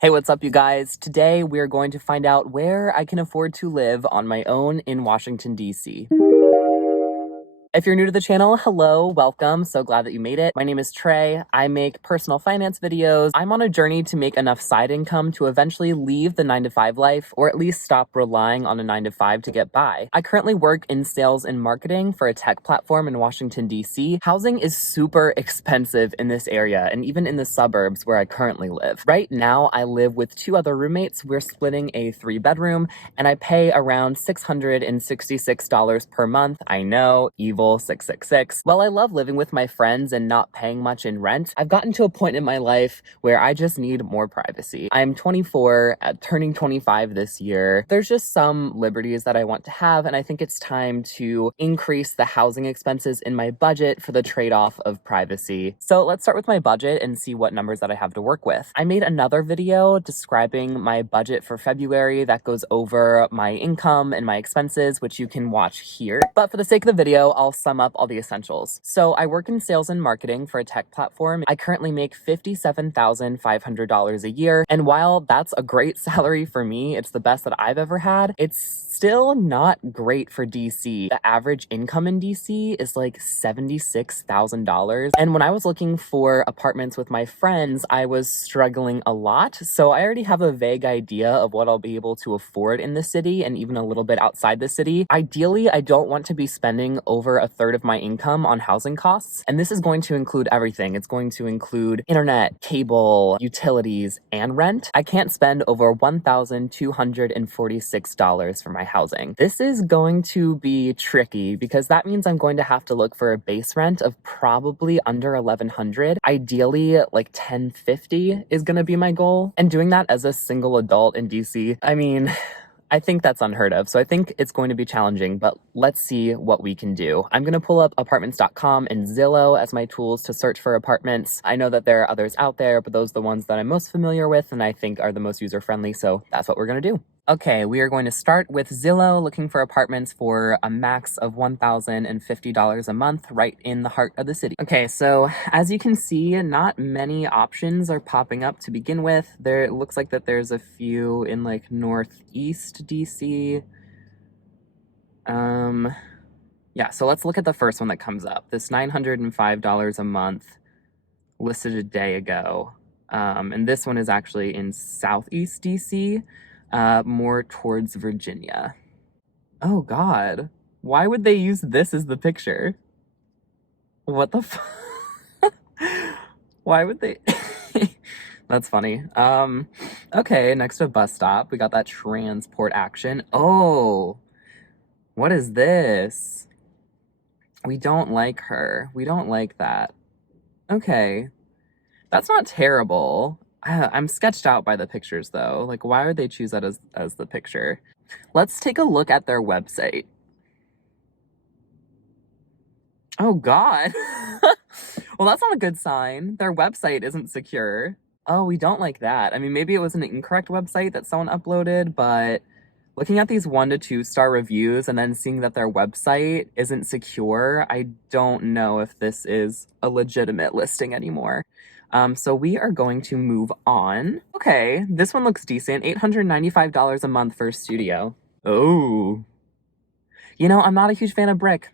Hey, what's up, you guys? Today we're going to find out where I can afford to live on my own in Washington, D.C. If you're new to the channel, hello, welcome. So glad that you made it. My name is Trey. I make personal finance videos. I'm on a journey to make enough side income to eventually leave the 9-to-5 life, or at least stop relying on a 9-to-5 to get by. I currently work in sales and marketing for a tech platform in Washington, D.C. Housing is super expensive in this area and even in the suburbs where I currently live. Right now, I live with two other roommates. We're splitting a 3-bedroom and I pay around $666 per month. I know, evil 666. While I love living with my friends and not paying much in rent, I've gotten to a point in my life where I just need more privacy. I'm 24, turning 25 this year. There's just some liberties that I want to have, and I think it's time to increase the housing expenses in my budget for the trade-off of privacy. So let's start with my budget and see what numbers that I have to work with. I made another video describing my budget for February that goes over my income and my expenses, which you can watch here. But for the sake of the video, I'll sum up all the essentials. So I work in sales and marketing for a tech platform. I currently make $57,500 a year. And while that's a great salary for me, it's the best that I've ever had, it's still not great for DC. The average income in DC is like $76,000. And when I was looking for apartments with my friends, I was struggling a lot. So I already have a vague idea of what I'll be able to afford in the city and even a little bit outside the city. Ideally, I don't want to be spending over a third of my income on housing costs. And this is going to include everything. It's going to include internet, cable, utilities, and rent. I can't spend over $1,246 for my housing. This is going to be tricky because that means I'm going to have to look for a base rent of probably under $1,100. Ideally, like $1,050 is going to be my goal. And doing that as a single adult in DC, I mean, I think that's unheard of. So I think it's going to be challenging, but let's see what we can do. I'm going to pull up apartments.com and Zillow as my tools to search for apartments. I know that there are others out there, but those are the ones that I'm most familiar with and I think are the most user-friendly. So that's what we're going to do. Okay, we are going to start with Zillow, looking for apartments for a max of $1,050 a month right in the heart of the city. Okay, so as you can see, not many options are popping up to begin with. It looks like that there's a few in like Northeast DC. Yeah, so let's look at the first one that comes up. This $905 a month listed a day ago. And this one is actually in Southeast DC. More towards Virginia. Oh God, why would they use this as the picture? What the Why would they? That's funny. Okay, next to bus stop, we got that transport action. Oh, what is this? We don't like her. We don't like that. Okay, that's not terrible. I'm sketched out by the pictures though. Like, why would they choose that as the picture? Let's take a look at their website. Oh God. Well, that's not a good sign. Their website isn't secure. Oh, we don't like that. I mean, maybe it was an incorrect website that someone uploaded, but looking at these 1 to 2 star reviews and then seeing that their website isn't secure, I don't know if this is a legitimate listing anymore. So we are going to move on. Okay, this one looks decent. $895 a month for a studio. Oh. You know, I'm not a huge fan of brick.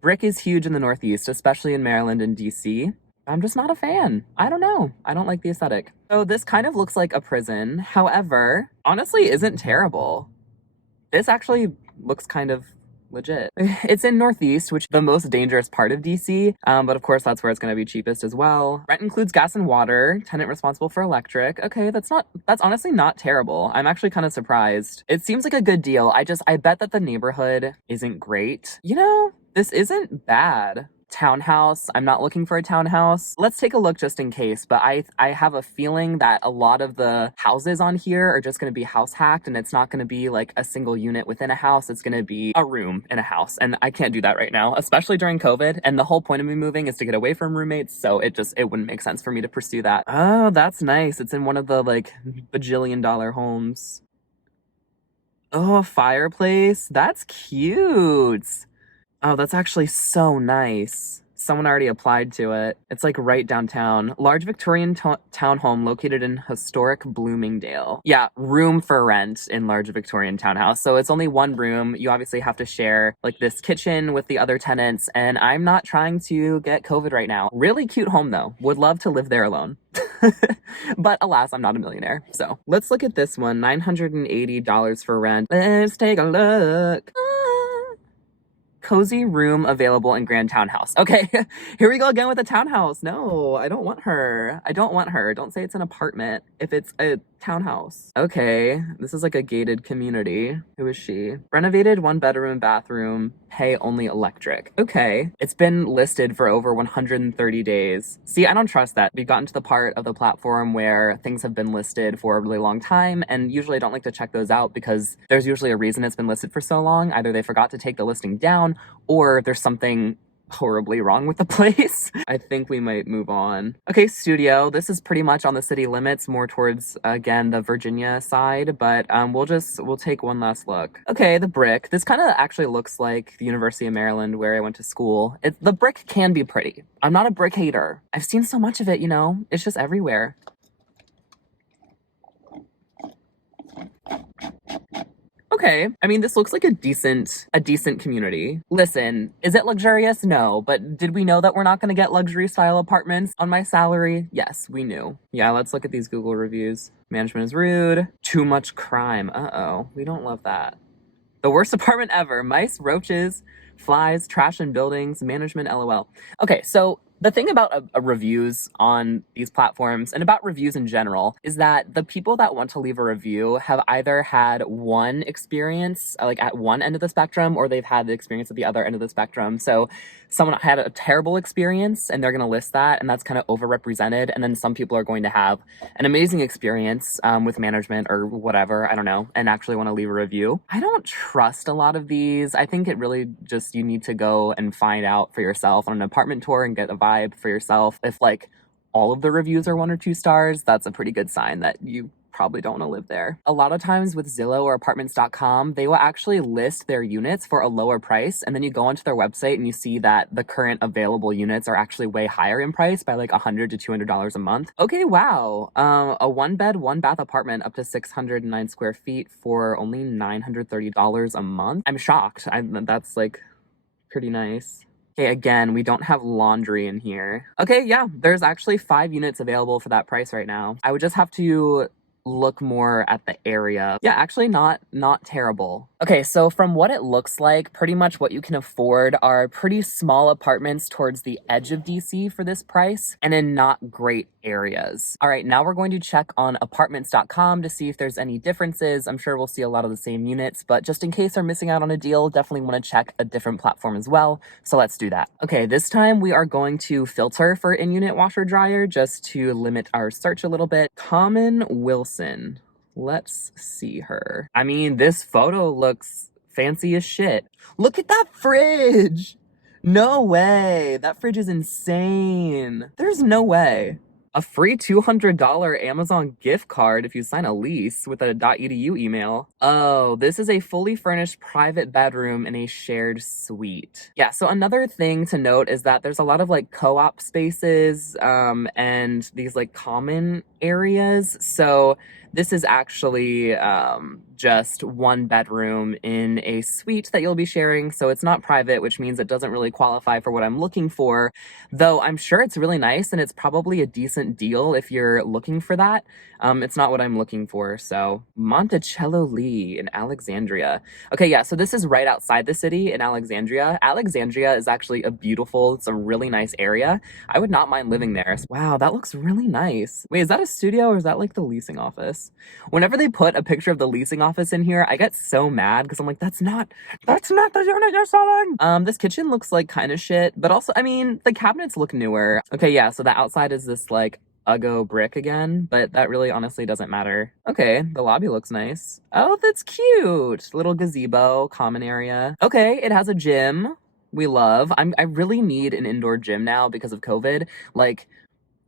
Brick is huge in the Northeast, especially in Maryland and DC. I'm just not a fan. I don't know. I don't like the aesthetic. So this kind of looks like a prison. However, honestly isn't terrible. This actually looks kind of legit. It's in Northeast, which is the most dangerous part of DC, but of course that's where it's going to be cheapest as well. Rent includes gas and water, tenant responsible for electric. Okay, that's honestly not terrible. I'm actually kind of surprised. It seems like a good deal. I bet that the neighborhood isn't great. You know, this isn't bad. Townhouse. I'm not looking for a townhouse. Let's take a look just in case, but I have a feeling that a lot of the houses on here are just going to be house hacked and it's not going to be like a single unit within a house. It's going to be a room in a house. And I can't do that right now, especially during COVID. And the whole point of me moving is to get away from roommates. So it wouldn't make sense for me to pursue that. Oh, that's nice. It's in one of the like bajillion-dollar homes. Oh, a fireplace. That's cute. Oh, that's actually so nice. Someone already applied to it. It's like right downtown. Large Victorian townhome located in historic Bloomingdale. Yeah, room for rent in large Victorian townhouse. So it's only one room. You obviously have to share like this kitchen with the other tenants. And I'm not trying to get COVID right now. Really cute home though. Would love to live there alone. But alas, I'm not a millionaire. So let's look at this one. $980 for rent. Let's take a look. Cozy room available in Grand Townhouse. Okay, here we go again with a townhouse. No, I don't want her. I don't want her. Don't say it's an apartment if it's a townhouse. Okay, this is like a gated community. Who is she? Renovated, 1 bedroom, bathroom, pay only electric. Okay, it's been listed for over 130 days. See, I don't trust that. We've gotten to the part of the platform where things have been listed for a really long time, and usually I don't like to check those out because there's usually a reason it's been listed for so long. Either they forgot to take the listing down, or there's something horribly wrong with the place. I think we might move on. Okay, studio. This is pretty much on the city limits, more towards, again, the Virginia side, but we'll take one last look. Okay, the brick. This kind of actually looks like the University of Maryland where I went to school. The brick can be pretty. I'm not a brick hater. I've seen so much of it, you know? It's just everywhere. Okay, I mean, this looks like a decent community. Listen, is it luxurious? No, but did we know that we're not going to get luxury style apartments on my salary? Yes, we knew. Yeah, let's look at these Google reviews. Management is rude. Too much crime. Uh-oh, we don't love that. The worst apartment ever. Mice, roaches, flies, trash in buildings, management, LOL. Okay, so the thing about reviews on these platforms and about reviews in general is that the people that want to leave a review have either had one experience, like at one end of the spectrum, or they've had the experience at the other end of the spectrum. So someone had a terrible experience and they're going to list that, and that's kind of overrepresented. And then some people are going to have an amazing experience with management or whatever, I don't know, and actually want to leave a review. I don't trust a lot of these. I think it really just, you need to go and find out for yourself on an apartment tour and get a vibe for yourself. If like all of the reviews are 1 or 2 stars, that's a pretty good sign that you probably don't want to live there. A lot of times with Zillow or apartments.com, they will actually list their units for a lower price, and then you go onto their website and you see that the current available units are actually way higher in price by like $100 to $200 a month. Okay, wow. A 1-bed, 1-bath apartment up to 609 square feet for only $930 a month. I'm shocked. That's like pretty nice. Okay, again, we don't have laundry in here. Okay, yeah, there's actually 5 units available for that price right now. I would just have to look more at the area. Yeah, actually not terrible. Okay, so from what it looks like, pretty much what you can afford are pretty small apartments towards the edge of DC for this price and in not great areas. All right, now we're going to check on apartments.com to see if there's any differences. I'm sure we'll see a lot of the same units, but just in case we're missing out on a deal, definitely want to check a different platform as well. So let's do that. Okay, this time we are going to filter for in-unit washer dryer just to limit our search a little bit. Common Wilson. Let's see her. I mean, this photo looks fancy as shit. Look at that fridge! No way! That fridge is insane. There's no way. A free $200 Amazon gift card if you sign a lease with a .edu email. Oh, this is a fully furnished private bedroom in a shared suite. Yeah, so another thing to note is that there's a lot of like co-op spaces and these like common areas. So this is actually just 1 bedroom in a suite that you'll be sharing. So it's not private, which means it doesn't really qualify for what I'm looking for, though I'm sure it's really nice and it's probably a decent deal if you're looking for that. It's not what I'm looking for. So Monticello Lee in Alexandria. Okay, yeah, so this is right outside the city in Alexandria. Alexandria is actually it's a really nice area. I would not mind living there. Wow, that looks really nice. Wait, is that a studio or is that like the leasing office? Whenever they put a picture of the leasing office in here, I get so mad because I'm like, that's not the unit you're selling. This kitchen looks like kind of shit, but also, I mean, the cabinets look newer. Okay, yeah, so the outside is this like Uggo brick again, but that really honestly doesn't matter. Okay, the lobby looks nice. Oh, that's cute. Little gazebo, common area. Okay, it has a gym. We love. I really need an indoor gym now because of COVID. Like,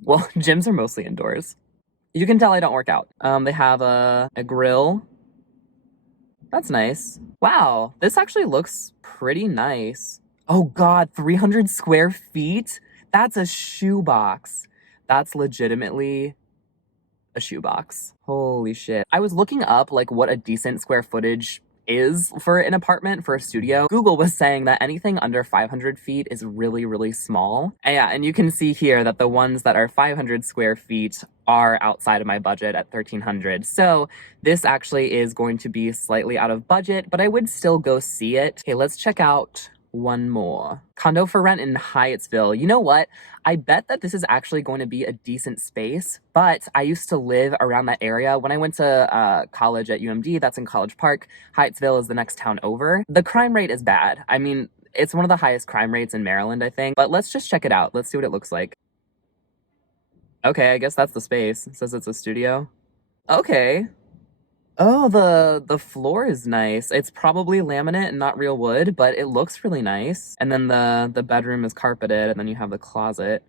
well, gyms are mostly indoors. You can tell I don't work out. They have a grill. That's nice. Wow, this actually looks pretty nice. Oh God, 300 square feet? That's a shoebox. That's legitimately a shoebox. Holy shit. I was looking up like what a decent square footage is for an apartment for a studio. Google was saying that anything under 500 feet is really, really small. And yeah, and you can see here that the ones that are 500 square feet are outside of my budget at 1300. So this actually is going to be slightly out of budget, but I would still go see it. Okay, let's check out one more. Condo for rent in Hyattsville. You know what? I bet that this is actually going to be a decent space, but I used to live around that area. When I went to college at UMD, that's in College Park. Hyattsville is the next town over. The crime rate is bad. I mean, it's one of the highest crime rates in Maryland, I think. But let's just check it out. Let's see what it looks like. Okay, I guess that's the space. It says it's a studio. Okay. Oh, the floor is nice. It's probably laminate and not real wood, but it looks really nice. And then the bedroom is carpeted, and then you have the closet.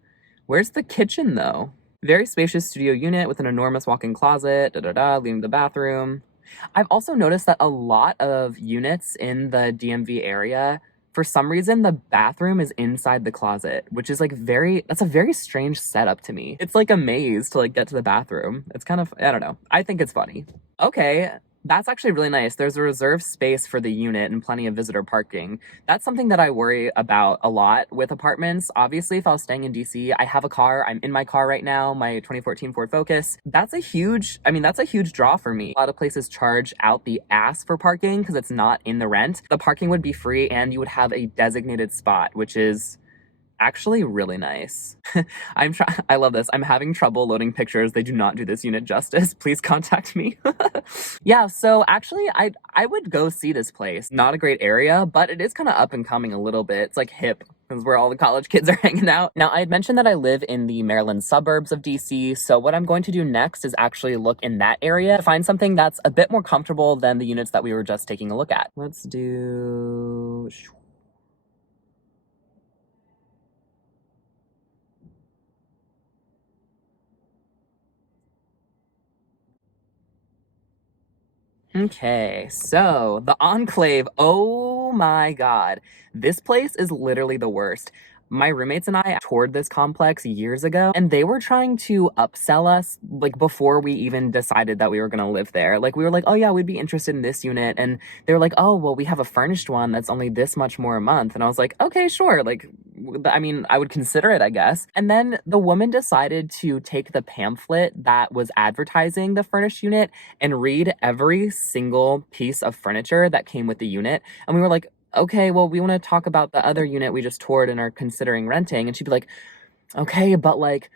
Where's the kitchen though? Very spacious studio unit with an enormous walk-in closet, leading to the bathroom. I've also noticed that a lot of units in the DMV area, for some reason, the bathroom is inside the closet, which is like that's a very strange setup to me. It's like a maze to like get to the bathroom. It's kind of, I don't know. I think it's funny. Okay, that's actually really nice. There's a reserved space for the unit and plenty of visitor parking. That's something that I worry about a lot with apartments. Obviously, if I was staying in DC, I have a car. I'm in my car right now, my 2014 Ford Focus. That's a huge draw for me. A lot of places charge out the ass for parking because it's not in the rent. The parking would be free and you would have a designated spot, which is actually really nice. I love this. I'm having trouble loading pictures. They do not do this unit justice. Please contact me. Yeah, so actually I would go see this place. Not a great area, but it is kind of up and coming a little bit. It's like hip. Is where all the college kids are hanging out. Now, I had mentioned that I live in the Maryland suburbs of DC, so what I'm going to do next is actually look in that area to find something that's a bit more comfortable than the units that we were just taking a look at. Let's do... Okay, so the Enclave, oh my God. This place is literally the worst. My roommates and I toured this complex years ago, and they were trying to upsell us, like, before we even decided that we were gonna live there. Like, we were like, oh yeah, we'd be interested in this unit, and they were like, oh, well, we have a furnished one that's only this much more a month. And I was like, okay, sure, like, I mean, I would consider it, I guess. And then the woman decided to take the pamphlet that was advertising the furnished unit and read every single piece of furniture that came with the unit. And we were like, okay, well, we want to talk about the other unit we just toured and are considering renting. And she'd be like, okay, but like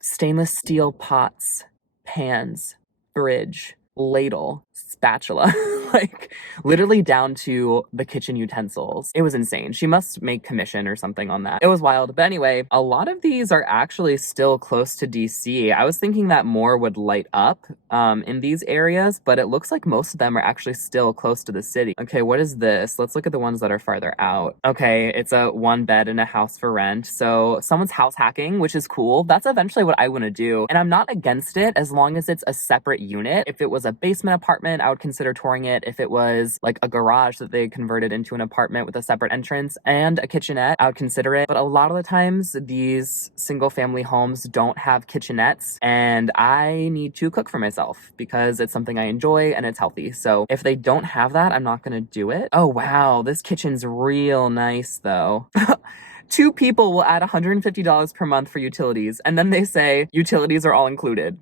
stainless steel pots, pans, fridge, ladle, spatula, like literally down to the kitchen utensils. It was insane. She must make commission or something on that. It was wild. But anyway, a lot of these are actually still close to DC. I was thinking that more would light up in these areas, but it looks like most of them are actually still close to the city. Okay, what is this? Let's look at the ones that are farther out. Okay, it's a one bed in a house for rent. So someone's house hacking, which is cool. That's eventually what I want to do. And I'm not against it as long as it's a separate unit. If it was a basement apartment, I would consider touring it. If it was like a garage that they converted into an apartment with a separate entrance and a kitchenette, I would consider it. But a lot of the times, these single family homes don't have kitchenettes, and I need to cook for myself because it's something I enjoy and it's healthy. So if they don't have that, I'm not gonna do it. Oh wow, this kitchen's real nice though. Two people will add $150 per month for utilities, and then they say utilities are all included.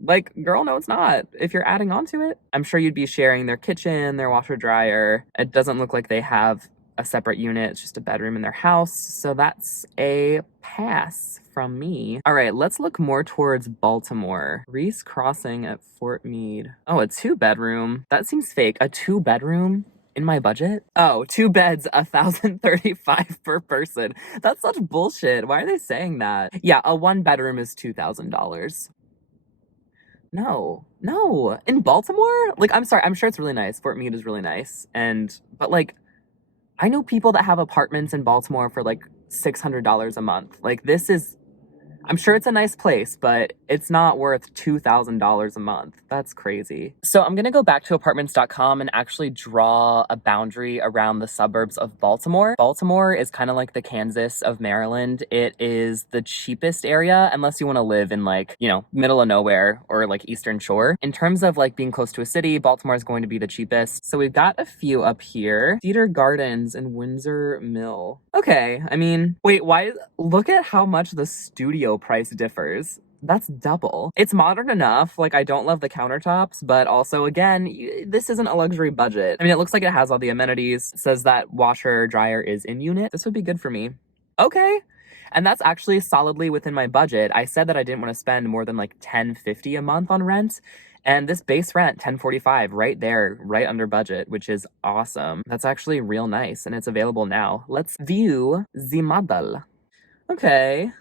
Like, girl, no, it's not. If you're adding on to it, I'm sure you'd be sharing their kitchen, their washer dryer. It doesn't look like they have a separate unit. It's just a bedroom in their house. So that's a pass from me. All right, let's look more towards Baltimore. Reese Crossing at Fort Meade. Oh, a 2-bedroom. That seems fake. A 2-bedroom? In my budget? Oh, 2 beds, $1,035 per person. That's such bullshit. Why are they saying that? Yeah, a 1-bedroom is $2,000. No. In Baltimore? Like, I'm sorry, I'm sure it's really nice. Fort Meade is really nice. But like, I know people that have apartments in Baltimore for like $600 a month. Like, this is I'm sure it's a nice place, but it's not worth $2,000 a month. That's crazy. So I'm gonna go back to apartments.com and actually draw a boundary around the suburbs of Baltimore. Baltimore is kind of like the Kansas of Maryland. It is the cheapest area, unless you want to live in like, you know, middle of nowhere or like Eastern Shore. In terms of like being close to a city, Baltimore is going to be the cheapest. So we've got a few up here. Cedar Gardens and Windsor Mill. Okay, I mean, wait, why? Look at how much the studio price differs. That's double. It's modern enough. Like, I don't love the countertops, but also, again, this isn't a luxury budget. I mean, it looks like it has all the amenities. It says that washer dryer is in unit. This would be good for me. Okay. And that's actually solidly within my budget. I said that I didn't want to spend more than like $10.50 a month on rent. And this base rent, $10.45, right there, right under budget, which is awesome. That's actually real nice, and it's available now. Let's view the model. Okay.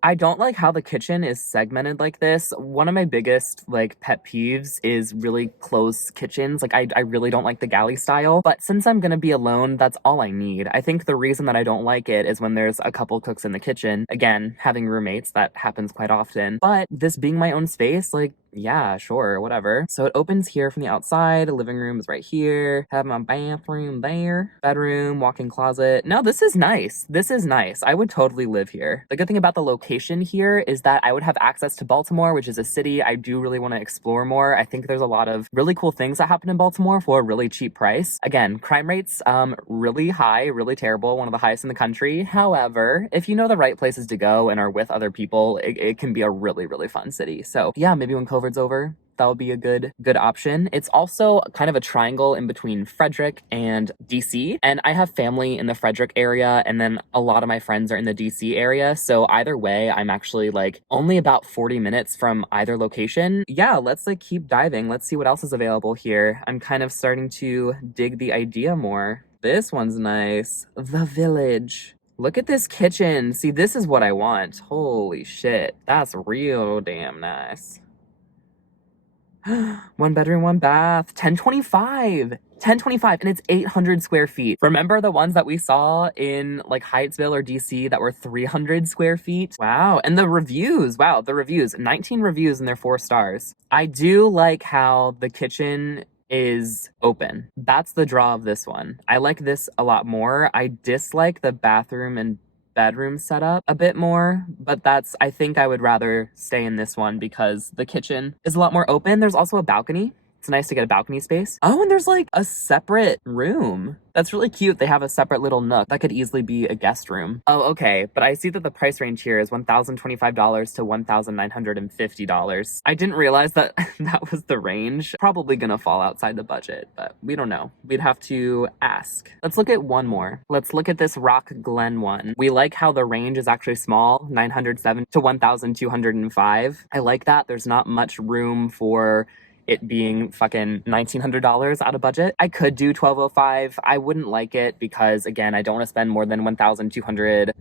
I don't like how the kitchen is segmented like this. One of my biggest like pet peeves is really close kitchens. Like I really don't like the galley style, but since I'm gonna be alone, that's all I need. I think the reason that I don't like it is when there's a couple cooks in the kitchen. Again, having roommates, that happens quite often. But this being my own space, like, yeah, sure, whatever. So it opens here from the outside. The living room is right here. Have my bathroom there. Bedroom, walk-in closet. No, this is nice. This is nice. I would totally live here. The good thing about the location here is that I would have access to Baltimore, which is a city I do really want to explore more. I think there's a lot of really cool things that happen in Baltimore for a really cheap price. Again, crime rates, really high, really terrible, one of the highest in the country. However, if you know the right places to go and are with other people, it can be a really, really fun city. So yeah, maybe when COVID's over, that would be a good option. It's also kind of a triangle in between Frederick and DC. And I have family in the Frederick area, and then a lot of my friends are in the DC area. So either way, I'm actually like only about 40 minutes from either location. Yeah, let's like keep diving. Let's see what else is available here. I'm kind of starting to dig the idea more. This one's nice. The Village. Look at this kitchen. See, this is what I want. Holy shit. That's real damn nice. 1 bedroom, 1 bath, 1025, and it's 800 square feet. Remember the ones that we saw in like Hyattsville or DC that were 300 square feet? Wow. And the reviews, 19 reviews and they're 4 stars. I do like how the kitchen is open. That's the draw of this one. I like this a lot more. I dislike the bathroom and bedroom setup a bit more, but I think I would rather stay in this one because the kitchen is a lot more open. There's also a balcony. It's nice to get a balcony space. Oh, and there's like a separate room. That's really cute. They have a separate little nook. That could easily be a guest room. Oh, okay. But I see that the price range here is $1,025 to $1,950. I didn't realize that that was the range. Probably gonna fall outside the budget, but we don't know. We'd have to ask. Let's look at one more. Let's look at this Rock Glen one. We like how the range is actually small, 907 to 1,205. I like that. There's not much room for it being fucking $1,900 out of budget. I could do 1,205. I wouldn't like it because, again, I don't want to spend more than 1,200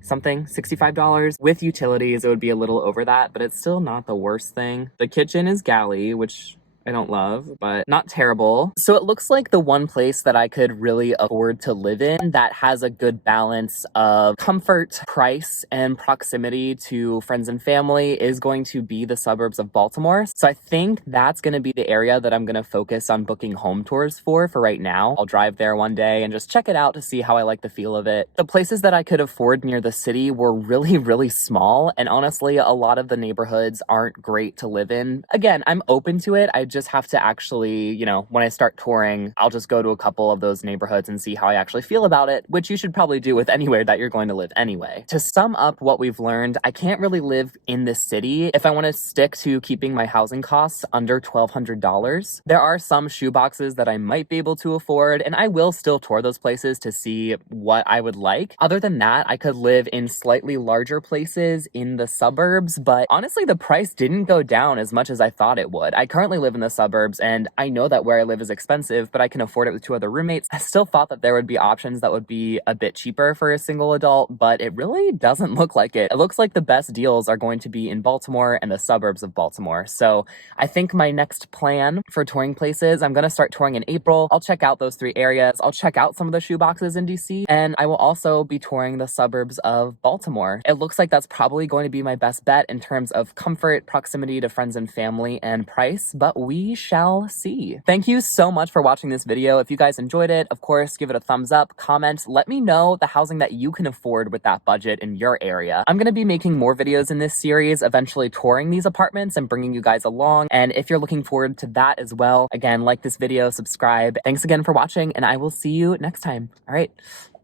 something, $65. With utilities, it would be a little over that, but it's still not the worst thing. The kitchen is galley, which I don't love, but not terrible. So it looks like the one place that I could really afford to live in that has a good balance of comfort, price, and proximity to friends and family is going to be the suburbs of Baltimore. So I think that's going to be the area that I'm going to focus on booking home tours for right now. I'll drive there one day and just check it out to see how I like the feel of it. The places that I could afford near the city were really, really small. And honestly, a lot of the neighborhoods aren't great to live in. Again, I'm open to it. I just have to actually, you know, when I start touring, I'll just go to a couple of those neighborhoods and see how I actually feel about it, which you should probably do with anywhere that you're going to live anyway. To sum up what we've learned, I can't really live in this city if I want to stick to keeping my housing costs under $1,200. There are some shoeboxes that I might be able to afford, and I will still tour those places to see what I would like. Other than that, I could live in slightly larger places in the suburbs, but honestly, the price didn't go down as much as I thought it would. I currently live in the suburbs, and I know that where I live is expensive, but I can afford it with 2 other roommates. I still thought that there would be options that would be a bit cheaper for a single adult, but it really doesn't look like it. It looks like the best deals are going to be in Baltimore and the suburbs of Baltimore. So I think my next plan for touring places, I'm going to start touring in April. I'll check out those 3 areas. I'll check out some of the shoeboxes in DC, and I will also be touring the suburbs of Baltimore. It looks like that's probably going to be my best bet in terms of comfort, proximity to friends and family, and price, but we shall see. Thank you so much for watching this video. If you guys enjoyed it, of course, give it a thumbs up, comment, let me know the housing that you can afford with that budget in your area. I'm going to be making more videos in this series, eventually touring these apartments and bringing you guys along, and if you're looking forward to that as well, again, like this video, subscribe. Thanks again for watching, and I will see you next time. All right,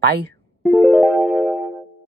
bye.